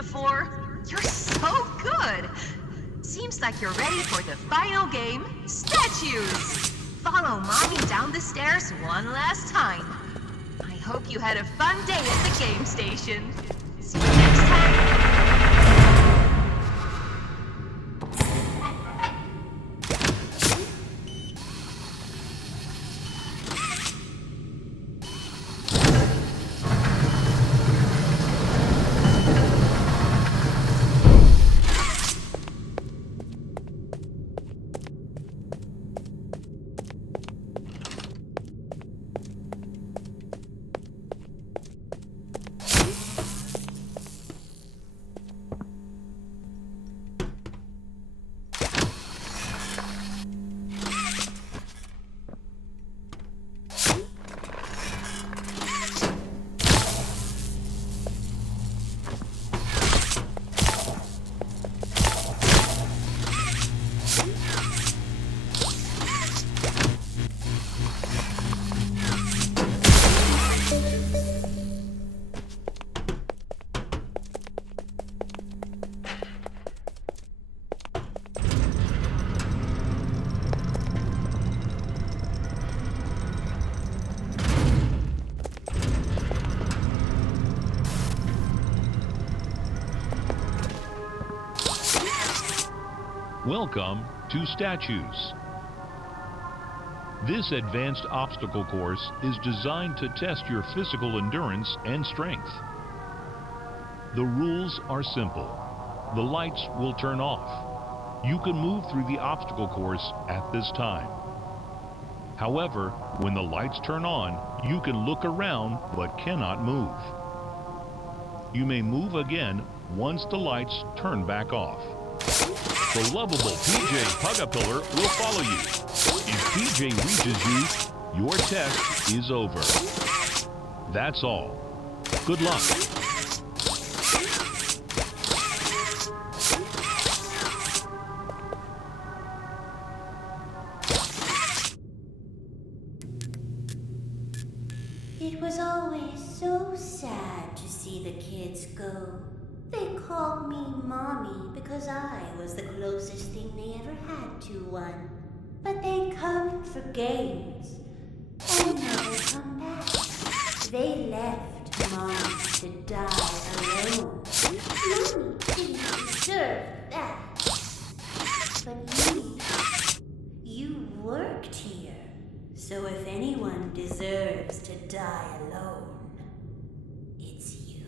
before. You're so good. Seems like you're ready for the final game, statues. Follow Mommy down the stairs one last time. I hope you had a fun day at the game station. See you next time. Welcome to Statues. This advanced obstacle course is designed to test your physical endurance and strength. The rules are simple. The lights will turn off. You can move through the obstacle course at this time. However, when the lights turn on, you can look around but cannot move. You may move again once the lights turn back off. The lovable PJ Pug-a-Pillar will follow you. If PJ reaches you, your test is over. That's all. Good luck. It was always so sad to see the kids go. They called me Mommy because I was the closest thing they ever had to one. But they come for games and never come back. They left Mommy to die alone. Mommy didn't deserve that. But you worked here. So if anyone deserves to die alone, it's you.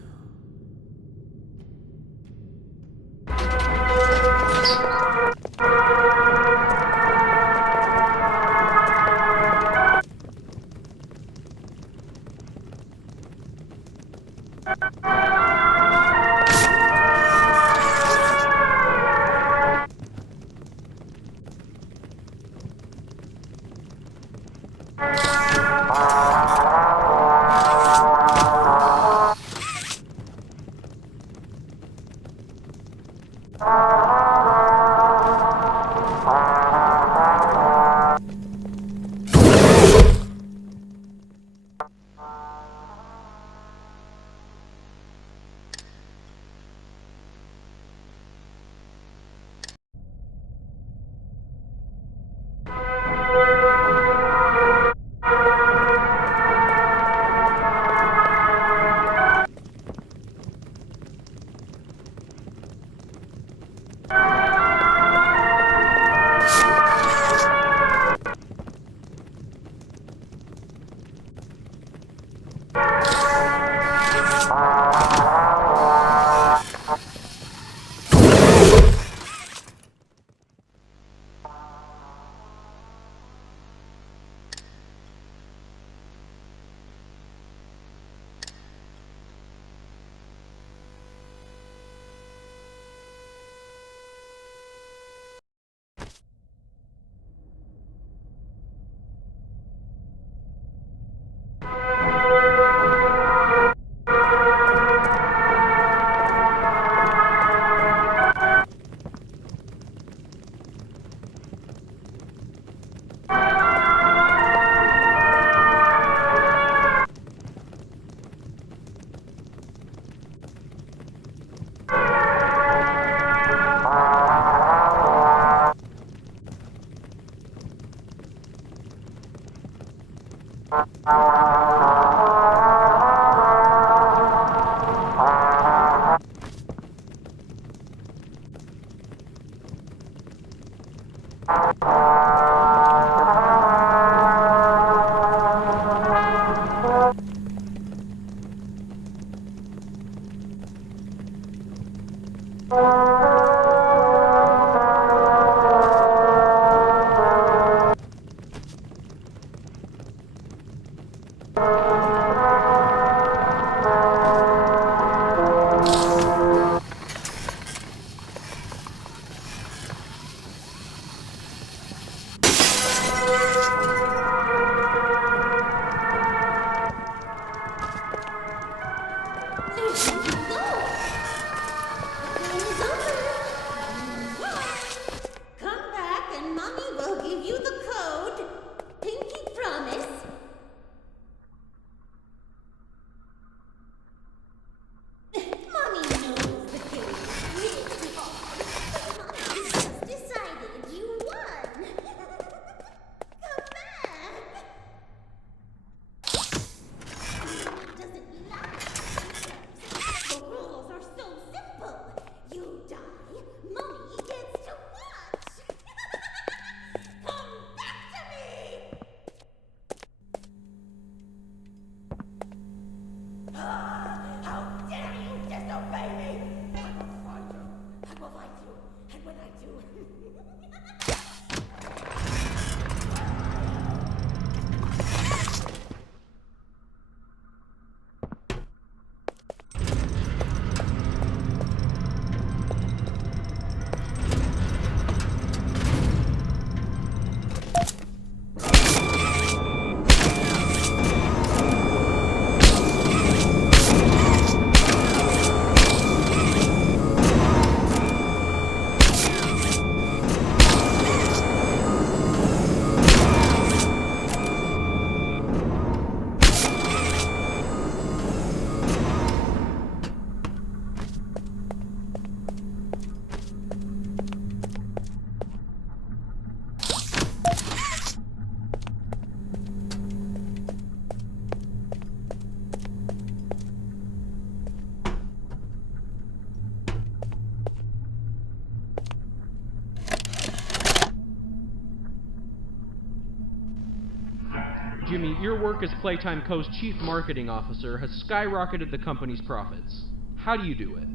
Come back and Mommy will give you the code. Pinky promise. Mommy knows the game is really hard, but Mommy just decided you won. Come back. Mommy doesn't like the rules are so simple. You die, Mommy gets to watch. Come back to me. How dare you disobey me! I will find you. I will find you. And when I do... Jimmy, your work as Playtime Co.'s Chief Marketing Officer has skyrocketed the company's profits. How do you do it?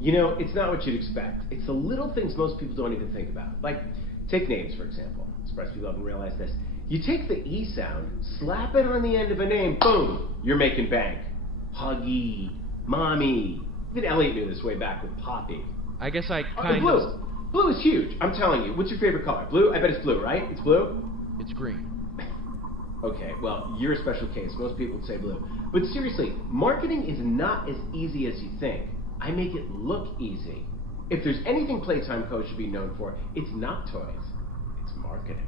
You know, it's not what you'd expect. It's the little things most people don't even think about. Like, take names, for example. I'm surprised people haven't realized this. You take the E sound, slap it on the end of a name, boom, you're making bank. Huggy, Mommy. Even Elliot knew this way back with Poppy. I guess I Oh, kind blue. of... Blue is huge. I'm telling you. What's your favorite color? Blue? I bet it's blue, right? It's blue? It's green. Okay, well, you're a special case. Most people would say blue. But seriously, marketing is not as easy as you think. I make it look easy. If there's anything Playtime Co. should be known for, it's not toys. It's marketing.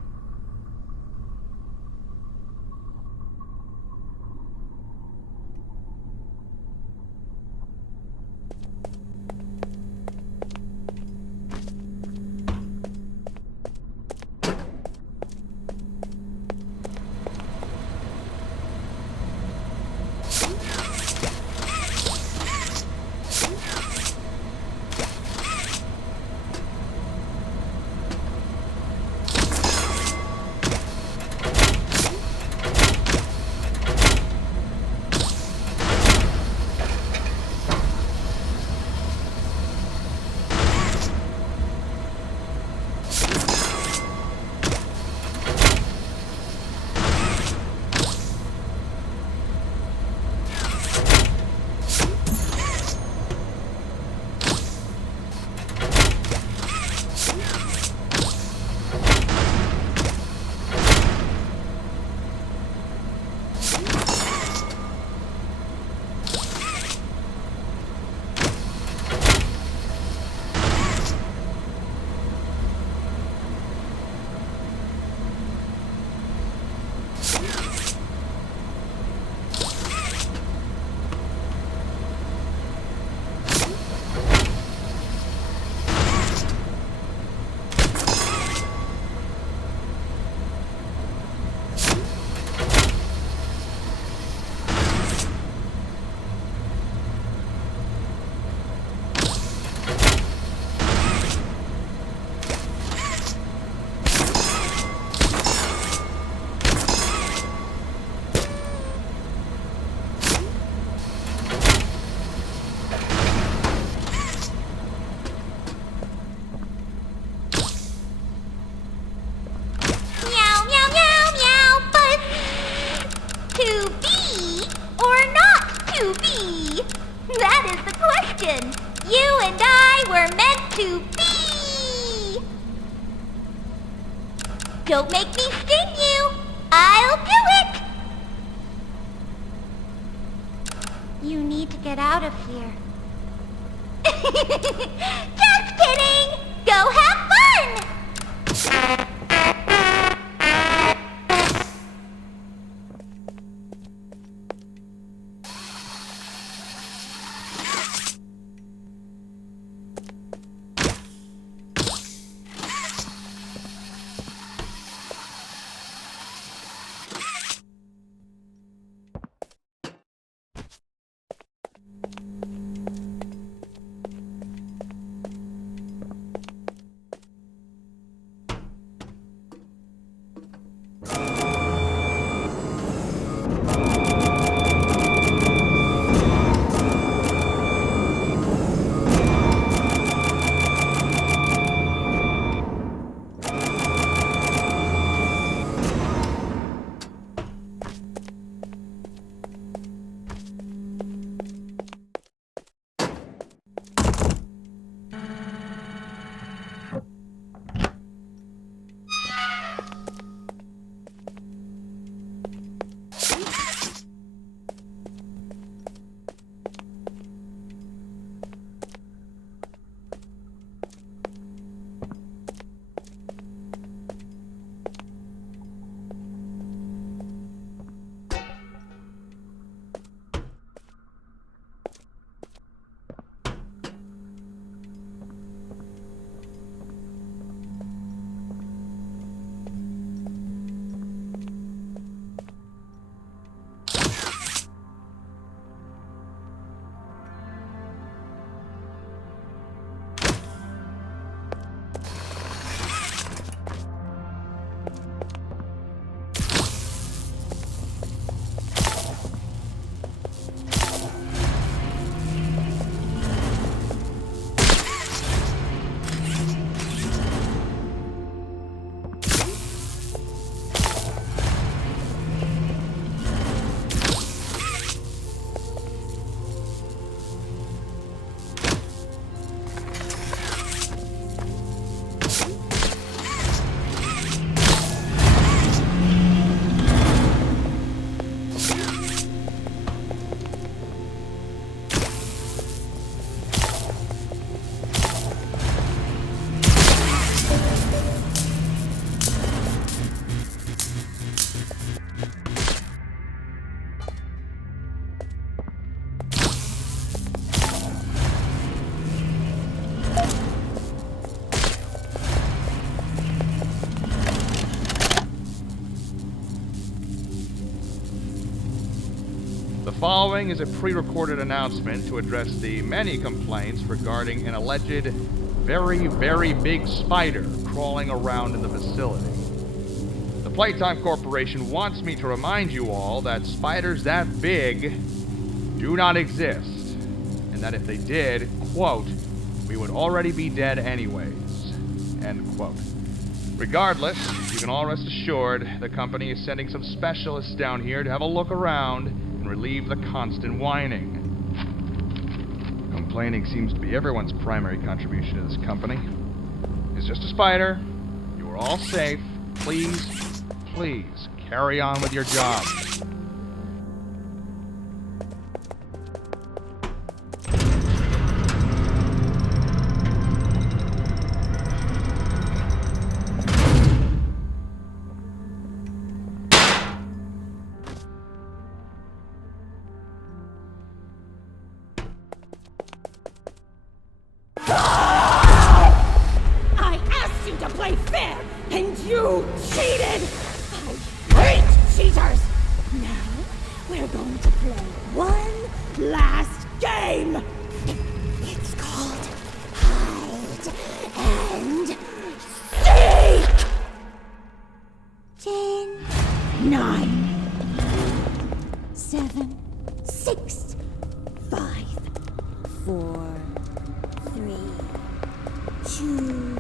You and I were meant to be! Don't make me sting you! I'll do it! You need to get out of here. Just kidding! Go have fun! The following is a pre-recorded announcement to address the many complaints regarding an alleged very, very big spider crawling around in the facility. The Playtime Corporation wants me to remind you all that spiders that big do not exist, and that if they did, quote, we would already be dead anyways, end quote. Regardless, you can all rest assured the company is sending some specialists down here to have a look around and relieve the constant whining. Complaining seems to be everyone's primary contribution to this company. It's just a spider. You are all safe. Please, please, carry on with your jobs. I asked you to play fair, and you cheated! I hate cheaters! Now, we're going to play one last game! It's called Hide and Seek! 10, 9, 7, 6, 5, 4, 3, 2.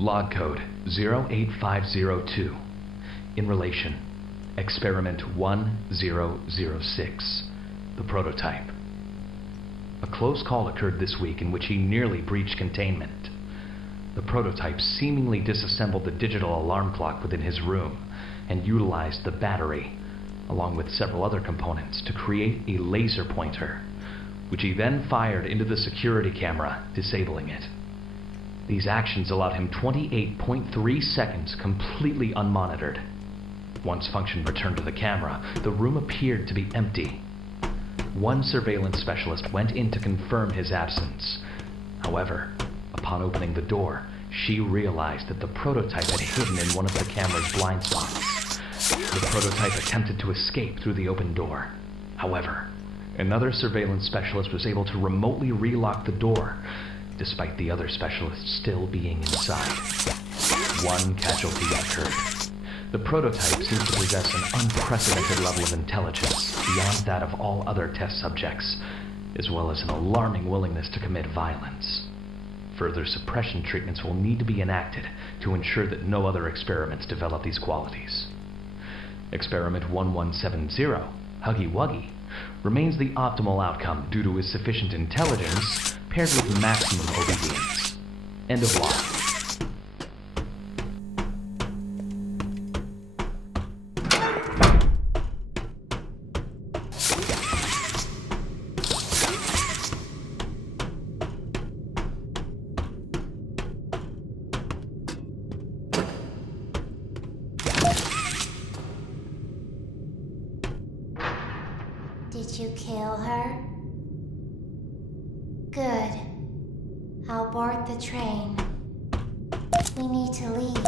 Log code 08502. In relation, experiment 1006, the prototype. A close call occurred this week in which he nearly breached containment. The prototype seemingly disassembled the digital alarm clock within his room and utilized the battery, along with several other components, to create a laser pointer, which he then fired into the security camera, disabling it. These actions allowed him 28.3 seconds completely unmonitored. Once function returned to the camera, the room appeared to be empty. One surveillance specialist went in to confirm his absence. However, upon opening the door, she realized that the prototype had hidden in one of the camera's blind spots. The prototype attempted to escape through the open door. However, another surveillance specialist was able to remotely relock the door, despite the other specialist still being inside. One casualty occurred. The prototype seems to possess an unprecedented level of intelligence beyond that of all other test subjects, as well as an alarming willingness to commit violence. Further suppression treatments will need to be enacted to ensure that no other experiments develop these qualities. Experiment 1170, Huggy Wuggy, remains the optimal outcome due to his sufficient intelligence paired with maximum obedience. End of log. Did you kill her? Good. I'll board the train. We need to leave.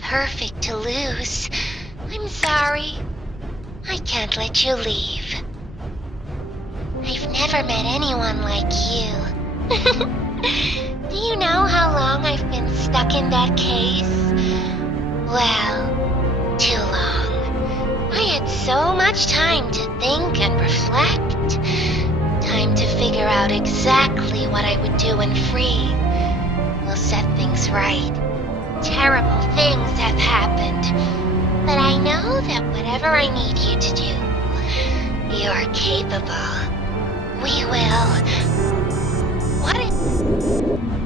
Perfect to lose. I'm sorry. I can't let you leave. I've never met anyone like you. Do you know how long I've been stuck in that case? Well, too long. I had so much time to think and reflect. Time to figure out exactly what I would do when free. will set things right. Terrible things have happened, but I know that whatever I need you to do, you're capable. We will. What if...